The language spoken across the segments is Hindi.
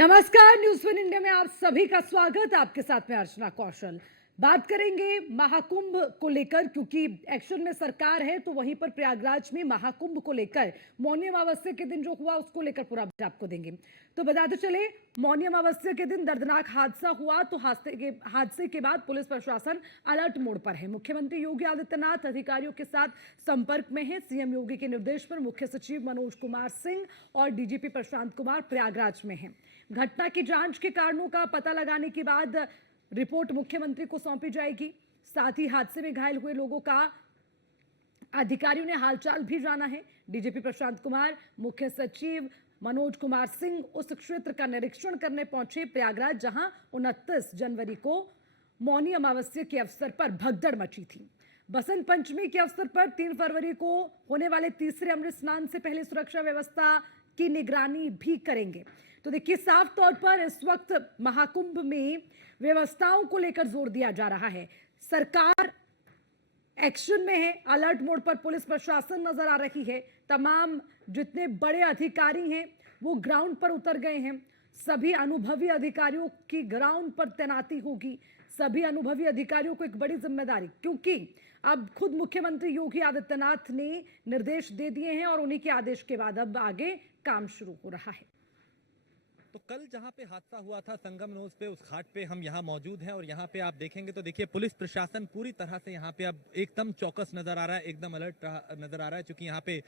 नमस्कार, न्यूज़ वन इंडिया में आप सभी का स्वागत। आपके साथ में अर्चना कौशल। बात करेंगे महाकुंभ को लेकर, क्योंकि एक्शन में सरकार है, तो वहीं पर प्रयागराज में महाकुंभ को लेकर मौनी अमावस्या के दिन जो हुआ उसको लेकर पूरा अपडेट आपको देंगे। तो बताते चले, मौनी अमावस्या के दिन दर्दनाक हादसा हुआ, तो हादसे के बाद पुलिस प्रशासन अलर्ट मोड पर है। मुख्यमंत्री योगी आदित्यनाथ अधिकारियों के साथ संपर्क में है। सीएम योगी के निर्देश पर मुख्य सचिव मनोज कुमार सिंह और डीजीपी प्रशांत कुमार प्रयागराज में हैं। घटना की जांच के कारणों का पता लगाने के बाद रिपोर्ट मुख्यमंत्री को सौंपी जाएगी। साथ ही हादसे में घायल हुए लोगों का अधिकारियों ने हालचाल भी जाना है। डीजीपी प्रशांत कुमार, मुख्य सचिव मनोज कुमार सिंह उस क्षेत्र का निरीक्षण करने पहुंचे प्रयागराज, जहां 29 जनवरी को मौनी अमावस्या के अवसर पर भगदड़ मची थी। बसंत पंचमी के अवसर पर 3 फरवरी को होने वाले तीसरे अमृत स्नान से पहले सुरक्षा व्यवस्था की निगरानी भी करेंगे। तो देखिए, साफ तौर पर इस वक्त महाकुंभ में व्यवस्थाओं को लेकर जोर दिया जा रहा है। सरकार एक्शन में है, अलर्ट मोड पर पुलिस प्रशासन नजर आ रही है। तमाम जितने बड़े अधिकारी हैं वो ग्राउंड पर उतर गए हैं। सभी अनुभवी अधिकारियों की ग्राउंड पर तैनाती होगी। सभी अनुभवी अधिकारियों को एक बड़ी जिम्मेदारी, क्योंकि अब खुद मुख्यमंत्री योगी आदित्यनाथ ने निर्देश दे दिए हैं और उन्हीं के आदेश के बाद अब आगे काम शुरू हो रहा है। तो कल जहां पे हादसा हुआ था संगम नोज पे, उस घाट पे हम यहां मौजूद हैं और यहां पे आप देखेंगे तो देखिए पुलिस प्रशासन पूरी तरह से यहां पे अब एकदम चौकस नजर आ रहा है, एकदम अलर्ट नजर आ रहा है, क्योंकि यहां पे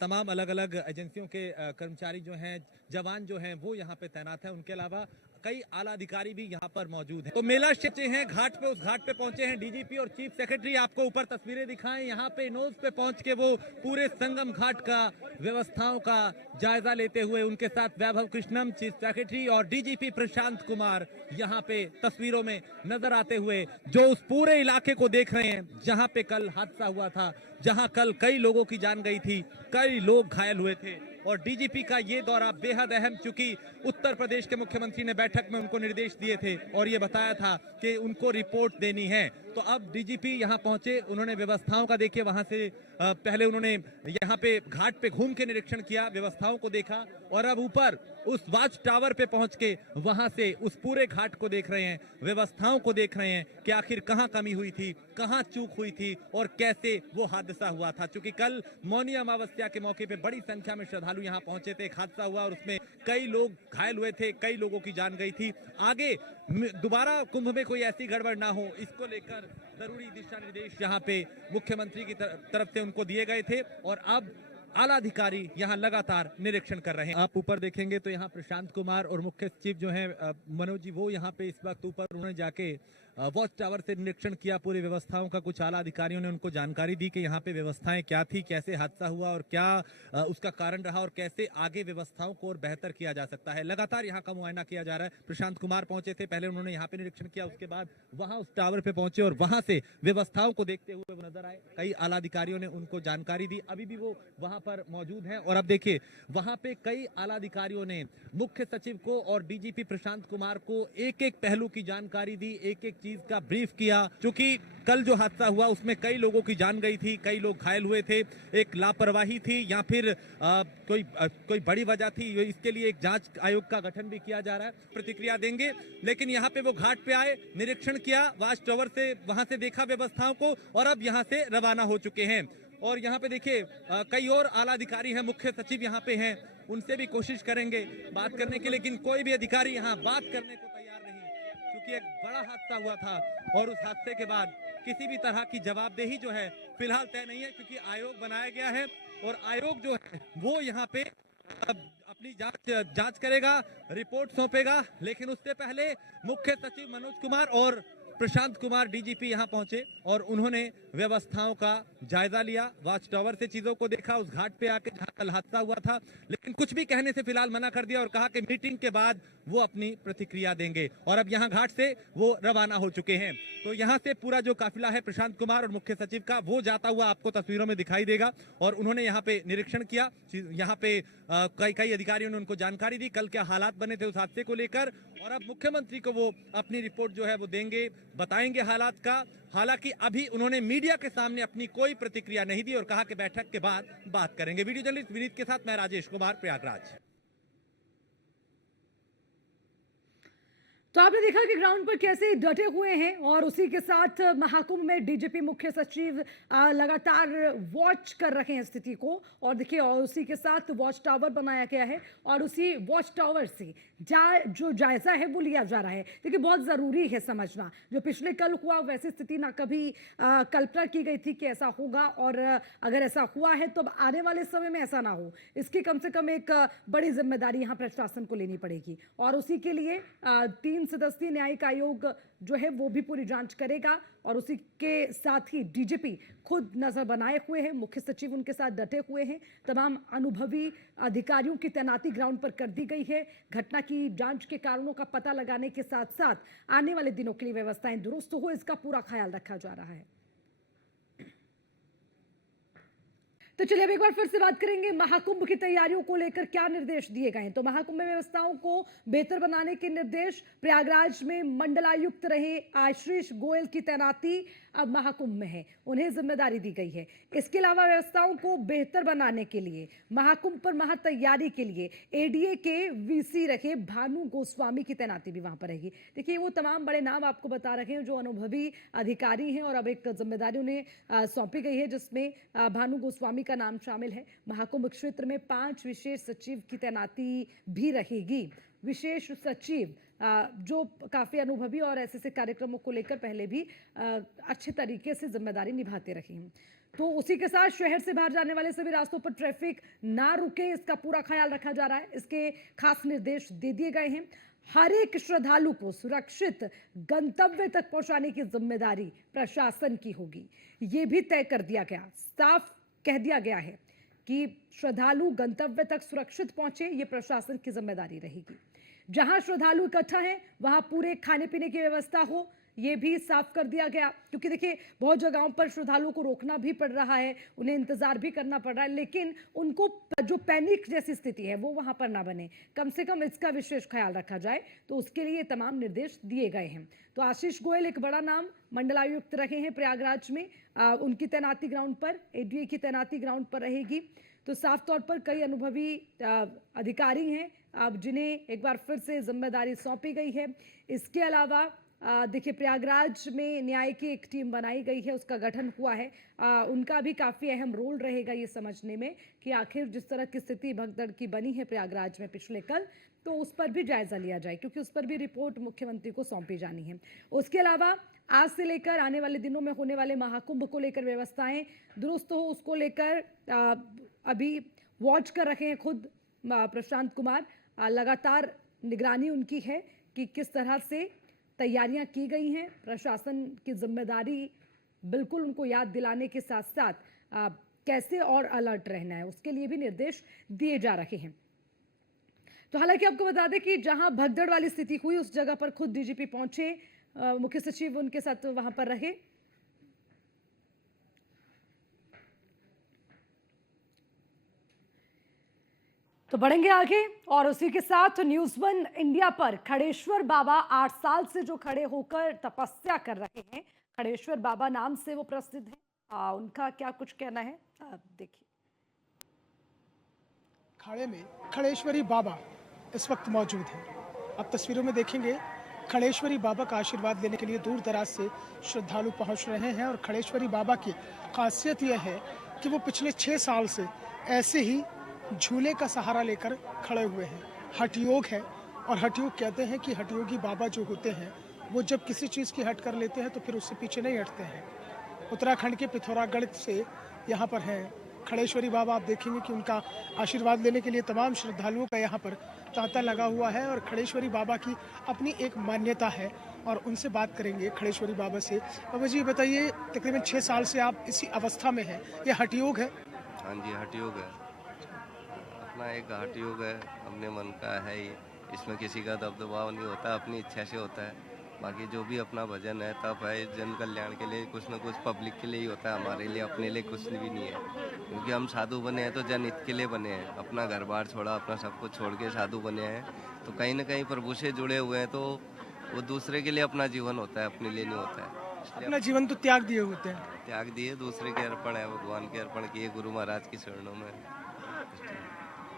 तमाम अलग अलग एजेंसियों के कर्मचारी जो हैं, जवान जो हैं, वो यहां पे तैनात हैं। उनके अलावा कई आला अधिकारी भी यहाँ पर मौजूद हैं। तो मेला क्षेत्र हैं घाट पे, उस घाट पे पहुंचे हैं डीजीपी और चीफ सेक्रेटरी। आपको ऊपर तस्वीरें दिखाएं, यहाँ पे नोज पे पहुंच के वो पूरे संगम घाट का व्यवस्थाओं का जायजा लेते हुए, उनके साथ वैभव कृष्णम चीफ सेक्रेटरी और डीजीपी प्रशांत कुमार यहाँ पे तस्वीरों में नजर आते हुए, जो उस पूरे इलाके को देख रहे हैं जहां पे कल हादसा हुआ था, जहां कल कई लोगों की जान गई थी, कई लोग घायल हुए थे। और डीजीपी का ये दौरा बेहद अहम, क्योंकि उत्तर प्रदेश के मुख्यमंत्री ने बैठक में उनको निर्देश दिए थे और ये बताया था कि उनको रिपोर्ट देनी है। तो अब डीजीपी यहां पहुंचे, उन्होंने व्यवस्थाओं का देखिए, वहां से पहले उन्होंने यहां पे घाट पे घूम के निरीक्षण किया, व्यवस्थाओं को देखा, और अब ऊपर उस वॉच टावर पे पहुंच के वहां से उस पूरे घाट को देख रहे हैं, व्यवस्थाओं को देख रहे हैं कि आखिर कहां कमी हुई थी, कहां चूक हुई थी और कैसे वो हादसा हुआ था। क्योंकि कल मौनी अमावस्या के मौके पे बड़ी संख्या में श्रद्धालु यहां पहुंचे थे, एक हादसा हुआ और उसमें कई लोग घायल हुए थे, कई लोगों की जान गई थी। आगे दोबारा कुंभ में कोई ऐसी गड़बड़ ना हो, इसको लेकर जरूरी दिशा निर्देश यहाँ पे मुख्यमंत्री की तरफ से उनको दिए गए थे और अब आला अधिकारी यहाँ लगातार निरीक्षण कर रहे हैं। आप ऊपर देखेंगे तो यहाँ प्रशांत कुमार और मुख्य सचिव जो हैं मनोज जी, वो यहाँ पे इस वक्त ऊपर उन्होंने जाके वॉच टावर से निरीक्षण किया पूरी व्यवस्थाओं का। कुछ आला अधिकारियों ने उनको जानकारी दी कि यहाँ पे व्यवस्थाएं क्या थी, कैसे हादसा हुआ और क्या उसका कारण रहा और कैसे आगे व्यवस्थाओं को और बेहतर किया जा सकता है। लगातार यहाँ का मुआयना किया जा रहा है। प्रशांत कुमार पहुंचे थे, पहले उन्होंने यहाँ पे निरीक्षण किया, उसके बाद वहां उस टावर पे पहुंचे और वहां से व्यवस्थाओं को देखते हुए वो नजर आए। कई आला अधिकारियों ने उनको जानकारी दी, अभी भी वो वहां पर मौजूद हैं। और अब देखिए, वहां पे कई आला अधिकारियों ने मुख्य सचिव को और डीजीपी प्रशांत कुमार को एक एक पहलू की जानकारी दी, एक एक चीज का ब्रीफ किया, क्योंकि कल जो हादसा हुआ उसमें कई लोगों की जान गई थी, कई लोग घायल हुए थे। एक लापरवाही थी या फिर कोई बड़ी वजह थी, इसके लिए एक जांच आयोग का गठन भी किया जा रहा है। प्रतिक्रिया देंगे, लेकिन यहाँ पे वो घाट पे आए, निरीक्षण किया, वॉच टावर से वहां से देखा व्यवस्थाओं को और अब यहाँ से रवाना हो चुके हैं। और यहाँ पे देखिए कई और आला अधिकारी हैं, मुख्य सचिव यहाँ पे हैं, उनसे भी कोशिश करेंगे बात करने की, लेकिन कोई भी अधिकारी यहाँ बात करने को तैयार नहीं, क्योंकि एक बड़ा हादसा हुआ था और उस हादसे के बाद किसी भी तरह की जवाबदेही जो है फिलहाल तय नहीं है, क्योंकि आयोग बनाया गया है और आयोग जो है वो यहाँ पे अपनी जांच करेगा, रिपोर्ट सौंपेगा। लेकिन उससे पहले मुख्य सचिव मनोज कुमार और प्रशांत कुमार डीजीपी यहां पहुंचे और उन्होंने व्यवस्थाओं का जायजा लिया, वॉच टावर से चीजों को देखा, उस घाट पे आके जहां कल हादसा हुआ था, लेकिन कुछ भी कहने से फिलहाल मना कर दिया और कहा कि मीटिंग के बाद वो अपनी प्रतिक्रिया देंगे। और अब यहां घाट से वो रवाना हो चुके हैं। तो यहां से पूरा जो काफिला है प्रशांत कुमार और मुख्य सचिव का, वो जाता हुआ आपको तस्वीरों में दिखाई देगा। और उन्होंने यहाँ पे निरीक्षण किया, यहाँ पे कई अधिकारियों ने उनको जानकारी दी कल क्या हालात बने थे उस हादसे को लेकर, और अब मुख्यमंत्री को वो अपनी रिपोर्ट जो है वो देंगे, बताएंगे हालात का। हालांकि अभी उन्होंने मीडिया के सामने अपनी कोई प्रतिक्रिया नहीं दी और कहा कि बैठक के बाद बात करेंगे। वीडियो जर्नलिस्ट विनीत के साथ मैं राजेश कुमार, प्रयागराज। तो आपने देखा कि ग्राउंड पर कैसे डटे हुए हैं और उसी के साथ महाकुंभ में डीजीपी मुख्य सचिव लगातार वॉच कर रहे हैं स्थिति को। और देखिए, और उसी के साथ वॉच टावर बनाया गया है और उसी वॉच टावर से जो जायजा है वो लिया जा रहा है। देखिए, बहुत जरूरी है समझना, जो पिछले कल हुआ वैसी स्थिति ना कभी कल्पना की गई थी कि ऐसा होगा, और अगर ऐसा हुआ है तो अब आने वाले समय में ऐसा ना हो, इसकी कम से कम एक बड़ी जिम्मेदारी यहाँ प्रशासन को लेनी पड़ेगी। और उसी के लिए 3 सदस्यीय न्यायिक आयोग जो है वो भी पूरी जांच करेगा और उसी के साथ ही डीजीपी खुद नजर बनाए हुए हैं, मुख्य सचिव उनके साथ डटे हुए हैं, तमाम अनुभवी अधिकारियों की तैनाती ग्राउंड पर कर दी गई है। घटना की जांच के कारणों का पता लगाने के साथ साथ आने वाले दिनों के लिए व्यवस्थाएं दुरुस्त हो, इसका पूरा ख्याल रखा जा रहा है। तो चलिए अब एक बार फिर से बात करेंगे महाकुंभ की तैयारियों को लेकर क्या निर्देश दिए गए हैं। तो महाकुंभ में व्यवस्थाओं को बेहतर बनाने के निर्देश, प्रयागराज में मंडलायुक्त रहे आशीष गोयल की तैनाती अब महाकुंभ में है, उन्हें जिम्मेदारी दी गई है। इसके अलावा व्यवस्थाओं को बेहतर बनाने के लिए महाकुंभ पर महातैयारी के लिए एडीए के वीसी रखे भानु गोस्वामी की तैनाती भी वहां पर रहेगी। देखिए, वो तमाम बड़े नाम आपको बता रहे हैं जो अनुभवी अधिकारी हैं और अब एक जिम्मेदारी उन्हें सौंपी गई है, जिसमें भानु गोस्वामी का नाम शामिल है। महाकुंभ क्षेत्र में 5 विशेष सचिव की तैनाती भी रहेगी। विशेष सचिव जो काफी अनुभवी और ऐसे कार्यक्रमों को लेकर पहले भी अच्छे तरीके से जिम्मेदारी निभाते रहे हैं। तो उसी के साथ शहर से बाहर जाने वाले सभी रास्तों पर ट्रैफिक ना रुके, इसका पूरा ख्याल रखा जा रहा है। इसके खास निर्देश दे दिए गए हैं। हर एक श्रद्धालु को सुरक्षित गंतव्य तक पहुंचाने की जिम्मेदारी प्रशासन की होगी, ये भी तय कर दिया गया। साफ कह दिया गया है कि श्रद्धालु गंतव्य तक सुरक्षित पहुंचे, ये प्रशासन की जिम्मेदारी रहेगी। जहां श्रद्धालु इकट्ठा हैं वहां पूरे खाने पीने की व्यवस्था हो, ये भी साफ कर दिया गया। क्योंकि देखिए, बहुत जगहों पर श्रद्धालुओं को रोकना भी पड़ रहा है, उन्हें इंतजार भी करना पड़ रहा है, लेकिन उनको जो पैनिक जैसी स्थिति है वो वहां पर ना बने, कम से कम इसका विशेष ख्याल रखा जाए। तो उसके लिए तमाम निर्देश दिए गए हैं। तो आशीष गोयल एक बड़ा नाम, मंडलायुक्त रहे हैं प्रयागराज में, उनकी तैनाती ग्राउंड पर, एडीए की तैनाती ग्राउंड पर रहेगी। तो साफ तौर पर कई अनुभवी अधिकारी हैं अब जिन्हें एक बार फिर से जिम्मेदारी सौंपी गई है। इसके अलावा देखिए, प्रयागराज में न्याय की एक टीम बनाई गई है, उसका गठन हुआ है। उनका भी काफ़ी अहम रोल रहेगा ये समझने में कि आखिर जिस तरह की स्थिति भगदड़ की बनी है प्रयागराज में पिछले कल, तो उस पर भी जायजा लिया जाए, क्योंकि उस पर भी रिपोर्ट मुख्यमंत्री को सौंपी जानी है। उसके अलावा आज से लेकर आने वाले दिनों में होने वाले महाकुंभ को लेकर व्यवस्थाएं दुरुस्त हो, उसको लेकर अभी वॉच कर रहे हैं खुद प्रशांत कुमार। लगातार निगरानी उनकी है कि किस तरह से तैयारियां की गई हैं। प्रशासन की जिम्मेदारी बिल्कुल उनको याद दिलाने के साथ साथ कैसे और अलर्ट रहना है, उसके लिए भी निर्देश दिए जा रहे हैं। तो हालांकि आपको बता दें कि जहां भगदड़ वाली स्थिति हुई उस जगह पर खुद डीजीपी पहुंचे, मुख्य सचिव उनके साथ वहां पर रहे। तो बढ़ेंगे आगे और उसी के साथ न्यूज़ 1 इंडिया पर खड़ेश्वर बाबा 8 साल से जो खड़े होकर तपस्या कर रहे हैं, खड़ेश्वर बाबा नाम से वो प्रसिद्ध हैं। उनका क्या कुछ कहना है, देखिए। अखाड़े में खड़ेश्वरी बाबा इस वक्त मौजूद हैं। आप तस्वीरों में देखेंगे, खड़ेश्वरी बाबा का आशीर्वाद लेने के लिए दूर दराज से श्रद्धालु पहुंच रहे हैं। और खड़ेश्वरी बाबा की खासियत यह है कि वो पिछले 6 साल से ऐसे ही झूले का सहारा लेकर खड़े हुए हैं। हठ योग है, और हठ योग कहते हैं कि हठ योगी बाबा जो होते हैं वो जब किसी चीज़ की हट कर लेते हैं तो फिर उससे पीछे नहीं हटते हैं। उत्तराखंड के पिथौरागढ़ से यहाँ पर हैं खड़ेश्वरी बाबा। आप देखेंगे कि उनका आशीर्वाद लेने के लिए तमाम श्रद्धालुओं का यहाँ पर तांता लगा हुआ है। और खड़ेश्वरी बाबा की अपनी एक मान्यता है और उनसे बात करेंगे खड़ेश्वरी बाबा से। बाबा जी, बताइए, तकरीबन 6 साल से आप इसी अवस्था में हैं, ये हठ योग है? हाँ जी, हठ योग है। अपना एक हठ योग है, अपने मन का है ये। इसमें किसी का दबदबाव नहीं होता, अपनी इच्छा से होता है। बाकी जो भी अपना भजन है, तप है, जन कल्याण के लिए कुछ न कुछ पब्लिक के लिए ही होता है, हमारे लिए अपने लिए कुछ भी नहीं है। क्योंकि हम साधु बने हैं तो जनहित के लिए बने हैं। अपना घर बार छोड़ा, अपना सब कुछ छोड़ के साधु बने हैं, तो कहीं ना कहीं प्रभु से जुड़े हुए हैं। तो वो दूसरे के लिए अपना जीवन होता है, अपने लिए नहीं होता है। अपना जीवन तो त्याग दिए होते हैं। त्याग दिए, दूसरे के अर्पण है, भगवान के अर्पण किए, गुरु महाराज की शरणों में।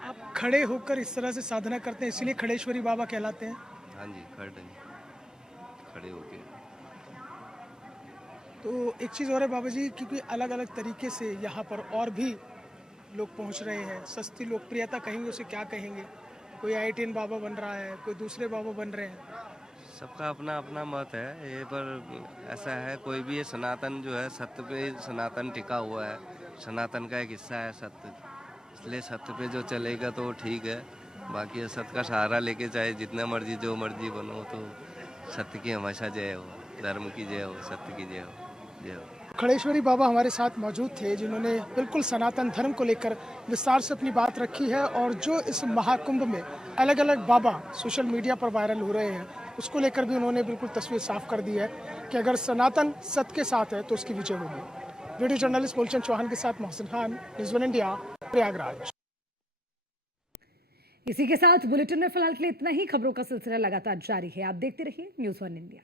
आप खड़े होकर इस तरह से साधना करते हैं, इसलिए खड़ेश्वरी बाबा कहलाते हैं। हाँ जी, खड़े। खड़े होके। तो एक चीज़ और है बाबा जी, क्योंकि अलग अलग तरीके से यहाँ पर और भी लोग पहुँच रहे हैं। सस्ती लोकप्रियता कहेंगे, उसे क्या कहेंगे? कोई IITN बाबा बन रहा है, कोई दूसरे बाबा बन रहे हैं। सबका अपना अपना मत है ये, पर ऐसा है कोई भी ये सनातन जो है सत्य पे सनातन टिका हुआ है, सनातन का एक हिस्सा है सत्य, इसलिए सत्य पे जो चलेगा तो ठीक है। बाकी असत का सहारा लेके चाहे जितना मर्जी जो मर्जी बनो, तो सत्य की हमेशा जय हो, धर्म की जय हो, सत्य की जय हो, जय हो। खड़ेश्वरी बाबा हमारे साथ मौजूद थे, जिन्होंने बिल्कुल सनातन धर्म को लेकर विस्तार से अपनी बात रखी है। और जो इस महाकुंभ में अलग अलग बाबा सोशल मीडिया पर वायरल हो रहे हैं, उसको लेकर भी उन्होंने बिल्कुल तस्वीर साफ कर दी है कि अगर सनातन सत्य के साथ है तो उसकी विजय होगी। वीडियो जर्नलिस्ट मूलचंद चौहान के साथ Mohsin Khan, news one India, Prayagraj. इसी के साथ बुलेटिन में फिलहाल के लिए इतना ही। खबरों का सिलसिला लगातार जारी है, आप देखते रहिए न्यूज़ वन इंडिया।